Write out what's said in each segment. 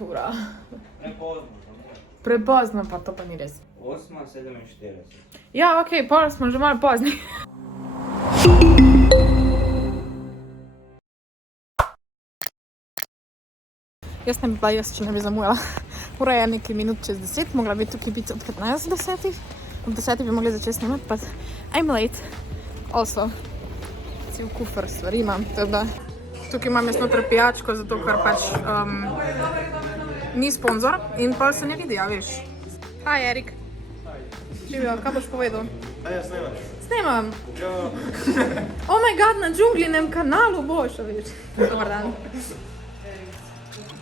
Ura. Prepozno. Prepozno pa, to pa ni res. 8:47. Ja, okej, pol smo že malo pozni. Jaz ne bi bila jaz, če ne bi zamujala. Ura je nekaj minut čez 10, mogla bi tukaj biti ob 15:10. Ob 10 bi mogli začeti snemati, but I'm late. Also, cel kufr stvari imam, teda. Tukaj imam jaz noter pijačko, zato ker pač ni sponzor in pol se ne vidi, ja, veš. Hi, Erik. Živijo, kaj boš povedal? Ja, snemaš. Snemam. Oh my god, na džunglinem kanalu boš, a veš. Dobar dan.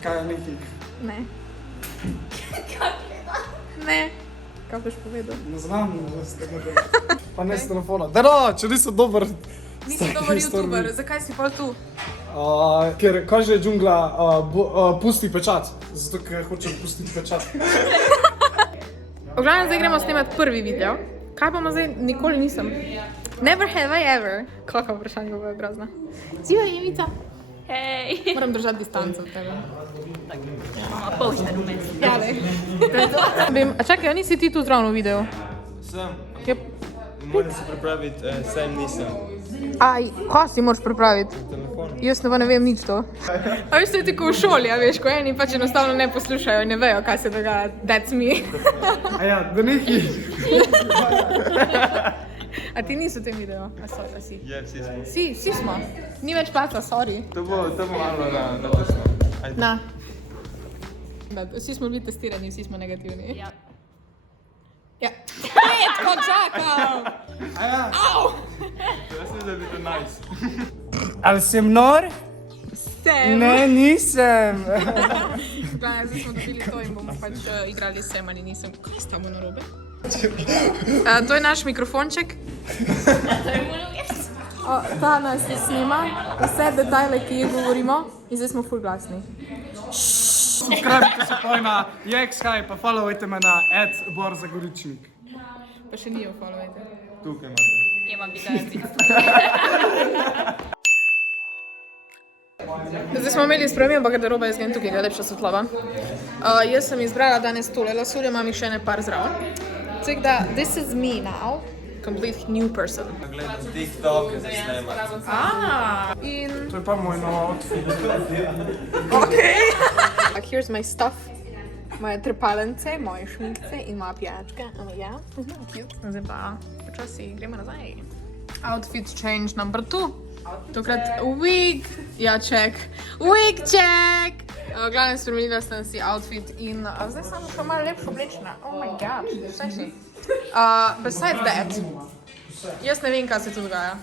Kaj je neki? Ne. Ne. Kaj boš povedal? Ne znam, s tega da. Pa ne s telefona. Da, če nisem dober. Nisi dober youtuber, zakaj si pol tu? Ker kaže džungla, pusti pečat. Zato, ker hočem pustiti pečat. V glavnem, zdaj gremo snemati prvi video. Kaj bomo zdaj? Nikoli nisem. Never have I ever. Kakva vprašanja bo grozna. Živa, Jevica. Hej! Moram držati distanco od tebe. Mama poštar vmes. Ja, ne. A čakaj, a nisi ti tu zravno video? Sem. Jep. Moram se pripraviti, sam nisem. Aj, kaj si moraš pripraviti? Telefon. Jaz ne vem nič to. A veš, to je tako v šoli, a veš, ko eni pač enostavno ne poslušajo in ne vejo, kaj se dogaja. That's me. A ja, da neki. A ti nisi v tem videu? A si? Ja, vsi smo. Vsi smo. Ni več placa, sorry. To bo malo na tesno. Ajde. Na. Vsi smo bili testirani, vsi smo negativni. Ja. Ja. Petko, čakam! A ja. Au! Jaz mislim, da bi to nice. Ali sem nor? Sem. Ne, nisem. Gledaj, zdaj smo dobili to in bomo pač igrali sem ali nisem. Kaj je s tamo narobe? To je naš mikrofonček. Ta nas snima, vse detajle, ki jih govorimo in zdaj smo ful glasni. Subscribe se pa na JXHI, pa followajte me na @borzagoričnik. Pa še ni jo followajte. Tukaj imate. Imam videa. Zdaj smo imeli spremembo garderobe, jaz grem tukaj, je lepša svetlava. Jaz sem izbrala danes tole lasulje, imam jih še ene par zraven. Tako da, this is me now, complete new person. Gledam TikTok, zdaj snemam. In... To je pa moj nov outfit. Okay. Here's my stuff. Moje trepalence, moje šminkce in moja pijačka. Oh my god, cute. Zdaj pa počasi gremo nazaj. Outfit change number 2. Tokrat wig, ja, check. Wig check! Glavnem spremenila sem si outfit in zdaj sem še malo lepše oblečena. Oh my god, sexy. Besides that, jaz ne vem, kaj se tu dogaja.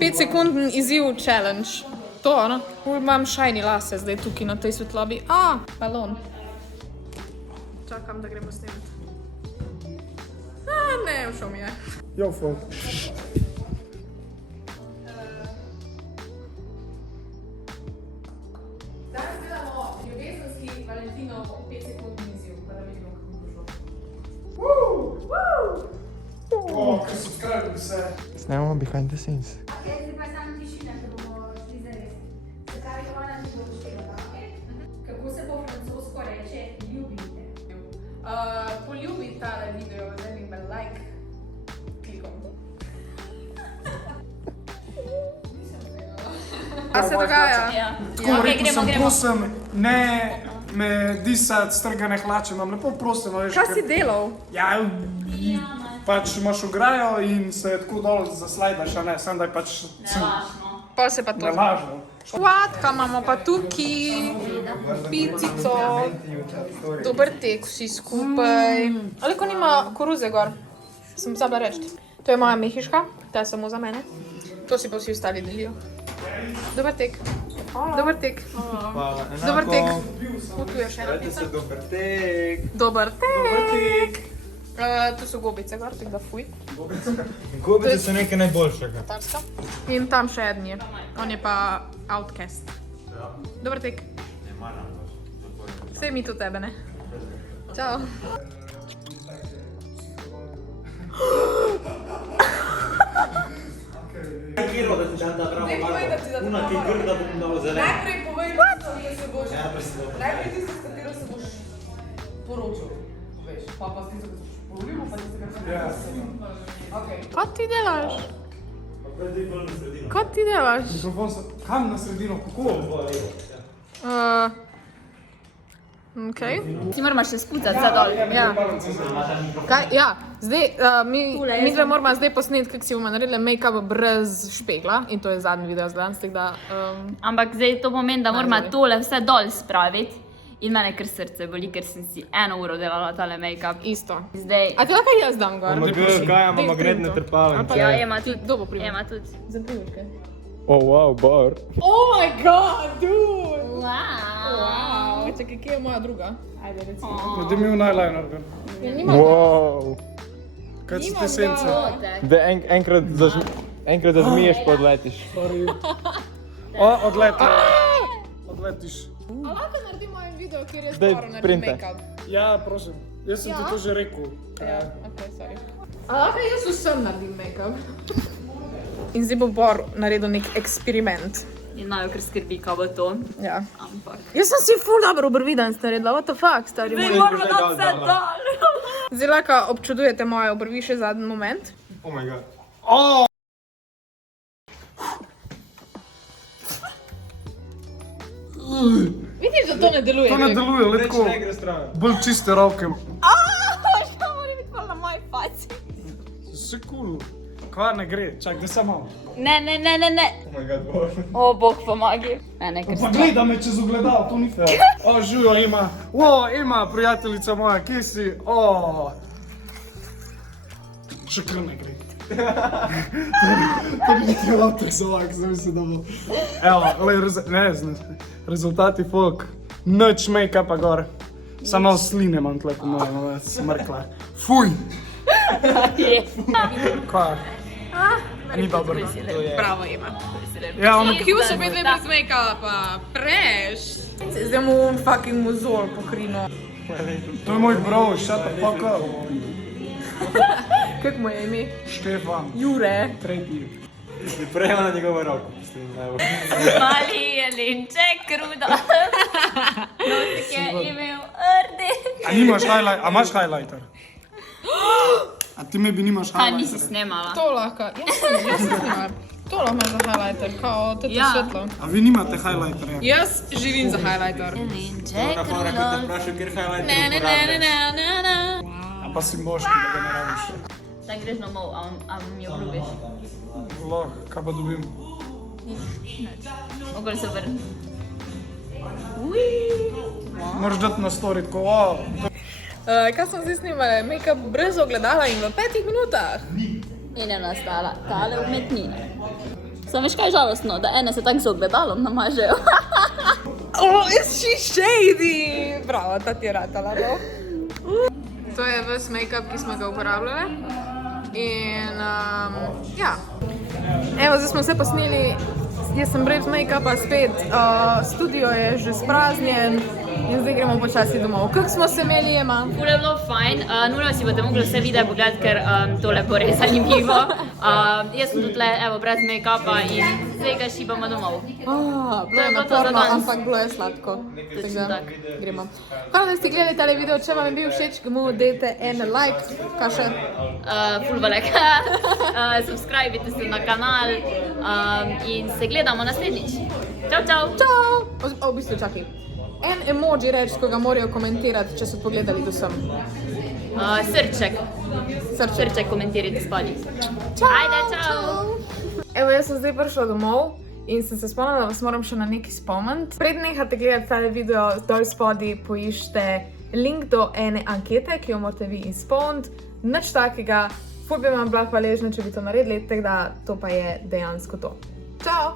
Petsekundni izziv challenge. To, no? Imam shiny lase zdaj tukaj na tej svetlobi. Balon. Čakam, da gremo snemati. Ne, všel mi je. Yo, folk. Danes delamo ljubezenski Valentinov 5-sekundni izziv, pa da vidimo, kako bo šlo. Ker subscribe se. Snemamo behind the scenes. Zdaj pa samo tišina, če bomo šli zares. Zakaj je ona ni bo uštela? Kako se po francosko reče ljubite? Poljubi tale video z enim like klikom. Kaj se dogaja? Ja. Tako rekel sem, gremo. prosim, ne me disati, strgane hlače, imam lepo prosim, veš. Kaj si delal? Ja, pač imaš ograjo in se tako dol zaslajdaš, a ne, sem da je pač Pa se pa to. nelažno. Sladka imamo pa tukaj, picico, dober tek vsi skupaj. Ali ko nima koruze gor, sem zabila reči. To je moja mehiška, ta je samo za mene. To si pa vsi ostali delijo. Dober tek. Dober tek. Hvala, enako. Dober tek. Tu je še ena Dajte pica. se dober tek. Dober tek. Tu so gobice gor, tako da fuj. Gobice so nekaj najboljšega. Tarska. In tam še en je. On je pa outcast. Dober tek. Vse mi to tebe, ne? Čau. Kiro, da ti dam da pravo barvo. Una, ki je grda, bom dal zeleno. Najprej povej, tisto, da se boš. Najprej tisto, s katero se boš poročil. Veš, pa s tisto, da se boš poročil, pa tisto, da se boš poročil. Okay. Kaj ti delaš? Kaj ti delaš? Mikrofon se... Kam na sredino? Kako? Okay. Ti moramo še spucati vse dol. Ja. Kaj? Ja, zdaj, mi dve moramo zdaj posneti, kako si bomo naredili make-up brez špegla in to je zadnji video za danes, tako da... Ampak zdaj to pomeni, da moramo tole vse dol spraviti. In mene kar srce boli, ker sem si 1 uro delala tale make-up. Isto. Zdaj... A ti lahko jaz dam gor? Kaj ima magnetne trpalnice? Ja, Ema tudi. Kdo bo primer? Ema tudi. Za primorke. Oh, wow, bar. Oh my god, dude! Wow. Wow, čakaj, kje je moja druga? Ajde, recimo. Ljudje mi v najliner. Ja, nima ga. Wow. Kaj si Nimam te sence? ga. Da enkrat da zmiješ pa odletiš. O, odletiš. A lahko naredimo en video, kjer jaz Daj, stvarno naredim printaj. make-up? Ja, prosim. Jaz sem ti to že rekel. Ja, ok, sorry. A lahko jaz vsem naredim make-up? In zdaj bo Bor naredil nek eksperiment. In naj ker skrbi, kaj bo to. Ja. Ampak... Jaz sem si ful dobro obrvi danes naredila, what the fuck, stari Zdaj moj. moramo dati vse dol. Zdaj lahko občudujete moje obrvi še zadnji moment. Oh my god. Vidiš, da to ne deluje? To ne deluje, le tako. gre stran. Bolj čiste roke. Što mora biti pa na moji faci? Vse cool. Kva ne gre, čak, da samo. Ne. Oh my god, bor. O, Bog pomagi. Ne, ker Pa gleda me čez ogledalo, to ni fair. O, živo ima. O, ima, prijateljica moja, kje si? O. Še kar ne gre. To bi ti latek za ovak, zdaj mislim, da bo. Evo, rezultati folk. Noč make-upa gor. Samo sline imam tle, ko moram smrkla. Fuj! Kva? Ni dobro. Bravo ima. Ja, ono, Kje so bili brez make-upa? Preš! Zdaj mu fucking mozol pokrino. to je moj bro, shut the fuck up. Kako mu je ime? Štefan, Jure. tretji. Prejema na njegovo roko. Mali jelinček, krudo. Nosik je imel rdeč. A nimaš highlighter? A imaš highlighter? A ti me bi nimaš Kaj nisi highlighter? snemala? To lahko. Jaz sem snimala. To lahko imaš za highlighter, kao to Ja. svetlo. A vi nimate highlighterja? Jaz živim za highlighter. Jelinček, krudo. Vprašal, kjer highlighter Na. A pa si moški, da ga ne rabiš. Zdaj greš domov, a mi obljubiš. Lahko, kaj pa dobim? Okoli se vrn. Moraš dati na story, tako, o, Kaj smo zdaj snimali? Make-up brez ogledala in v 5 minutah. In je nastala tale umetnina. Samo veš kaj je žalostno, da ene se tako z ogledalom namažejo. Oh, is she shady? Bravo, ta ti je ratala, no? To je ves make-up, ki smo ga uporabljali. In ja. Evo, zdaj smo vse posneli. Jaz sem brez make-upa spet. Studio je že spraznjen. In zdaj gremo počasi domov. Kako smo se imeli, Ema? Ful je bilo fajn, nujno si boste mogli vse videe pogledati, ker tole bo res zanimivo. Jaz sem tudi le, evo, brez make-upa in zdaj ga šibamo domov. Bilo je je bilo to za naporno, danes. ampak bilo je sladko. Točno Tako da, tako. gremo. Hvala, da ste gledali tale video. Če vam je bil všeč, mu dajte en like. Kaj še? Ful velik. Subscribite se na kanal in se gledamo naslednjič. Čau, čau. Čau! V bistvu, čakaj. En emoji reči, ko ga morajo komentirati, če so pogledali do sem. Srček. Srček. Srček komentirajte spodaj. Ajde, čau. Evo, jaz sem zdaj prišla domov in sem se spomnila, da vas moram še na nekaj spomniti. Pred nehate gledati tale video, dol spodaj poiščite link do ene ankete, ki jo morate vi izpolniti. Nič takega, ful bi vam bila hvaležna, če bi to naredili, tako da to pa je dejansko to. Čau!